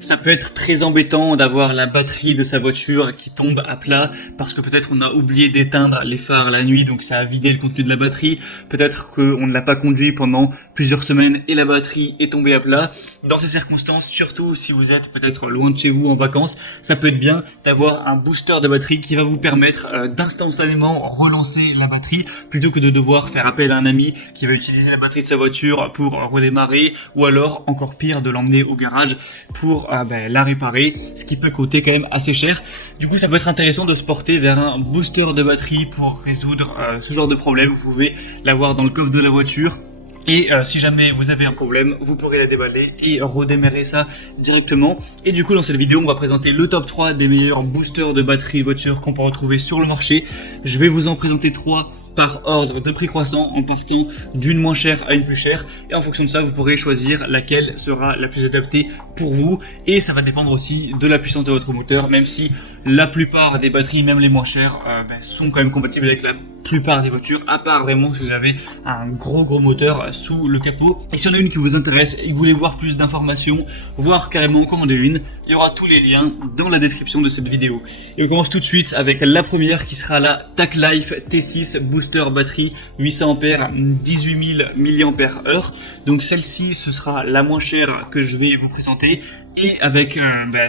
Ça peut être très embêtant d'avoir la batterie de sa voiture qui tombe à plat parce que peut-être on a oublié d'éteindre les phares la nuit, donc ça a vidé le contenu de la batterie. Peut-être qu'on ne l'a pas conduit pendant plusieurs semaines et la batterie est tombée à plat. Dans ces circonstances, surtout si vous êtes peut-être loin de chez vous en vacances, ça peut être bien d'avoir un booster de batterie qui va vous permettre d'instantanément relancer la batterie plutôt que de devoir faire appel à un ami qui va utiliser la batterie de sa voiture pour redémarrer, ou alors encore pire de l'emmener au garage pour la réparer, ce qui peut coûter quand même assez cher. Du coup, ça peut être intéressant de se porter vers un booster de batterie pour résoudre ce genre de problème. Vous pouvez l'avoir dans le coffre de la voiture. Et si jamais vous avez un problème, vous pourrez la déballer et redémarrer ça directement. Et du coup, dans cette vidéo, on va présenter le top 3 des meilleurs boosters de batterie voiture qu'on peut retrouver sur le marché. Je vais vous en présenter 3 par ordre de prix croissant en partant d'une moins chère à une plus chère, et en fonction de ça vous pourrez choisir laquelle sera la plus adaptée pour vous, et ça va dépendre aussi de la puissance de votre moteur, même si la plupart des batteries, même les moins chères, sont quand même compatibles avec la plupart des voitures, à part vraiment si vous avez un gros moteur sous le capot. Et si on a une qui vous intéresse et que vous voulez voir plus d'informations, voire carrément commander une, il y aura tous les liens dans la description de cette vidéo. Et on commence tout de suite avec la première qui sera la TAClife T6 Booster batterie 800 A, 18 000 mAh. Donc celle-ci, ce sera la moins chère que je vais vous présenter. Et avec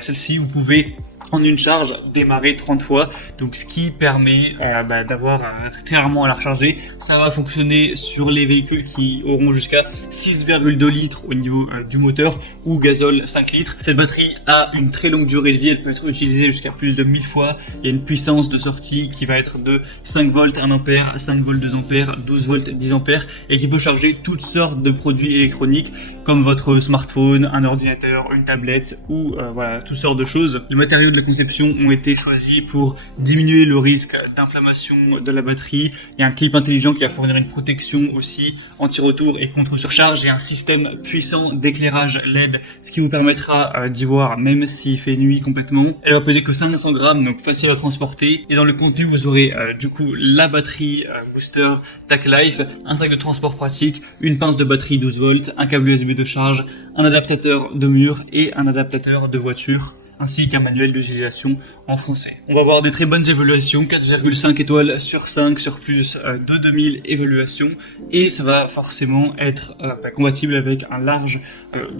celle-ci, vous pouvez en une charge démarrer 30 fois, donc ce qui permet d'avoir très rarement à la recharger. Ça va fonctionner sur les véhicules qui auront jusqu'à 6,2 litres au niveau du moteur, ou gazole 5 litres. Cette batterie a une très longue durée de vie, elle peut être utilisée jusqu'à plus de 1000 fois. Il y a une puissance de sortie qui va être de 5 volts 1 ampère, 5 volts 2 ampères, 12 volts 10 ampères, et qui peut charger toutes sortes de produits électroniques comme votre smartphone, un ordinateur, une tablette, ou toutes sortes de choses. Le matériau de la conception ont été choisis pour diminuer le risque d'inflammation de la batterie. Il y a un clip intelligent qui va fournir une protection aussi anti-retour et contre surcharge, et un système puissant d'éclairage LED, ce qui vous permettra d'y voir même s'il fait nuit complètement. Elle va peser que 500 grammes, donc facile à transporter. Et dans le contenu, vous aurez du coup la batterie booster TAClife, un sac de transport pratique, une pince de batterie 12 volts, un câble USB de charge, un adaptateur de mur et un adaptateur de voiture, ainsi qu'un manuel d'utilisation en français. On va avoir des très bonnes évaluations, 4,5 étoiles sur 5 sur plus de 2000 évaluations, et ça va forcément être compatible avec un large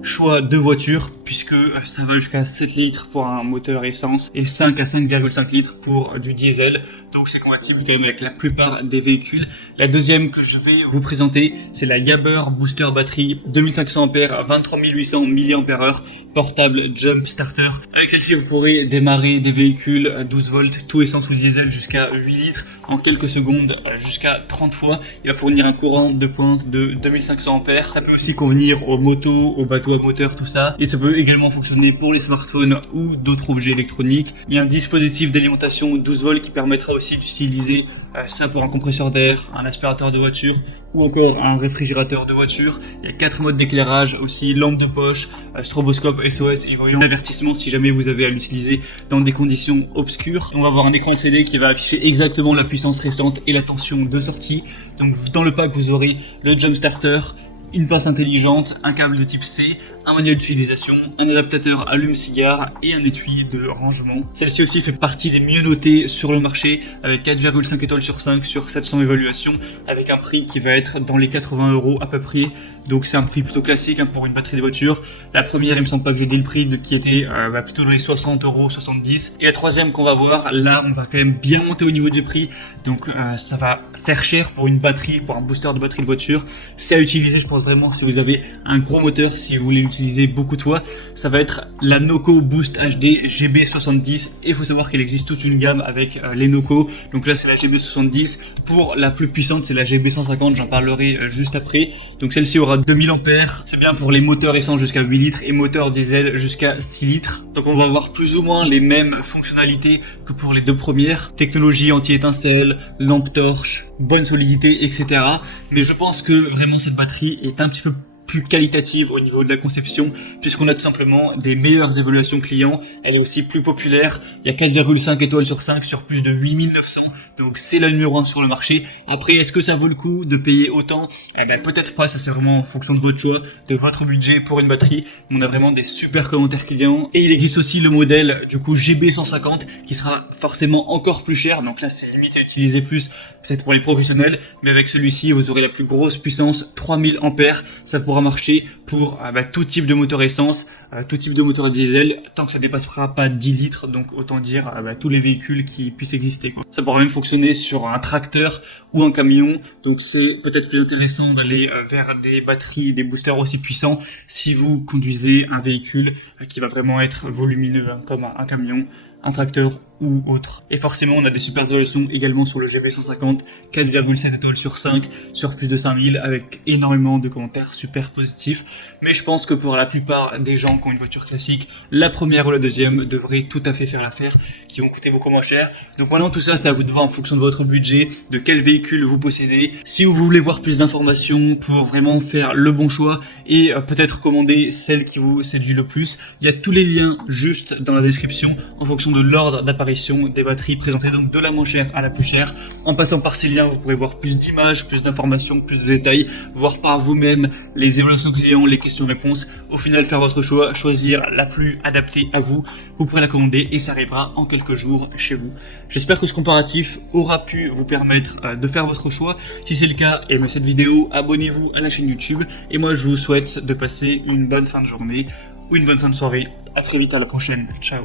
choix de voitures, puisque ça va jusqu'à 7 litres pour un moteur essence et 5 à 5,5 litres pour du diesel, donc c'est compatible quand même avec la plupart des véhicules. La deuxième que je vais vous présenter, c'est la Jabber Booster batterie 2500 A, 23 800 mAh, portable Jump Starter. Avec celle-ci, vous pourrez démarrer des véhicules à 12 volts, tout essence ou diesel, jusqu'à 8 litres en quelques secondes, jusqu'à 30 fois. Il va fournir un courant de pointe de 2500 A. Ça peut aussi convenir aux motos, aux bateaux à moteur, tout ça. Et ça peut également fonctionner pour les smartphones ou d'autres objets électroniques. Il y a un dispositif d'alimentation 12 volts qui permettra aussi d'utiliser ça pour un compresseur d'air, un aspirateur de voiture, ou encore un réfrigérateur de voiture. Il y a 4 modes d'éclairage aussi, lampe de poche, stroboscope, SOS et voyant d'avertissement si jamais vous avez à l'utiliser dans des conditions obscures. On va avoir un écran LCD qui va afficher exactement la puissance restante et la tension de sortie. Donc dans le pack, vous aurez le Jump Starter, une pince intelligente, un câble de type C, un manuel d'utilisation, un adaptateur allume-cigare et un étui de rangement. Celle-ci aussi fait partie des mieux notées sur le marché, avec 4,5 étoiles sur 5 sur 700 évaluations, avec un prix qui va être dans les 80 € à peu près. Donc c'est un prix plutôt classique pour une batterie de voiture. La première, il me semble pas que j'ai dit le prix, qui était plutôt dans les 60 €, 70. Et la troisième qu'on va voir, là on va quand même bien monter au niveau du prix. Donc ça va faire cher pour une batterie, pour un booster de batterie de voiture. C'est à utiliser, je pense vraiment, si vous avez un gros moteur, si vous voulez l'utiliser beaucoup de fois. Ça va être la Noco Boost HD GB70, et il faut savoir qu'il existe toute une gamme avec les Noco. Donc là c'est la GB70. Pour la plus puissante, c'est la GB150, j'en parlerai juste après. Donc celle-ci aura 2000 ampères. C'est bien pour les moteurs essence jusqu'à 8 litres et moteurs diesel jusqu'à 6 litres. Donc on va avoir plus ou moins les mêmes fonctionnalités que pour les deux premières. Technologie anti-étincelle, lampe torche, bonne solidité, etc. Mais je pense que vraiment cette batterie est un petit peu plus qualitative au niveau de la conception, puisqu'on a tout simplement des meilleures évaluations clients. Elle est aussi plus populaire. Il y a 4,5 étoiles sur 5 sur plus de 8900. Donc c'est la numéro 1 sur le marché. Après, est-ce que ça vaut le coup de payer autant? Eh ben peut-être pas, ça c'est vraiment en fonction de votre choix, de votre budget pour une batterie. On a vraiment des super commentaires clients. Et il existe aussi le modèle du coup GB150 qui sera forcément encore plus cher. Donc là c'est limite à utiliser plus, peut-être pour les professionnels. Mais avec celui-ci, vous aurez la plus grosse puissance, 3000 ampères. Ça pourra marcher pour tout type de moteur essence, tout type de moteur diesel, tant que ça dépassera pas 10 litres. Donc autant dire tous les véhicules qui puissent exister, quoi. Ça pourra même fonctionner sur un tracteur ou un camion. Donc c'est peut-être plus intéressant d'aller vers des batteries, des boosters aussi puissants si vous conduisez un véhicule qui va vraiment être volumineux, comme un camion, un tracteur ou autre. Et forcément, on a des super évaluations également sur le GB150, 4,7 étoiles sur 5, sur plus de 5000, avec énormément de commentaires super positifs. Mais je pense que pour la plupart des gens qui ont une voiture classique, la première ou la deuxième devrait tout à fait faire l'affaire, qui vont coûter beaucoup moins cher. Donc maintenant, tout ça, c'est à vous de voir en fonction de votre budget, de quel véhicule vous possédez. Si vous voulez voir plus d'informations pour vraiment faire le bon choix et peut-être commander celle qui vous séduit le plus, il y a tous les liens juste dans la description en fonction de l'ordre d'apparition des batteries présentées, donc de la moins chère à la plus chère. En passant par ces liens, vous pourrez voir plus d'images, plus d'informations, plus de détails, voir par vous-même les évaluations clients, les questions-réponses. Au final, faire votre choix, choisir la plus adaptée à vous. Vous pourrez la commander et ça arrivera en quelques jours chez vous. J'espère que ce comparatif aura pu vous permettre de faire votre choix. Si c'est le cas, aimez cette vidéo, abonnez-vous à la chaîne YouTube. Et moi, je vous souhaite de passer une bonne fin de journée ou une bonne fin de soirée. À très vite, à la prochaine. Ciao.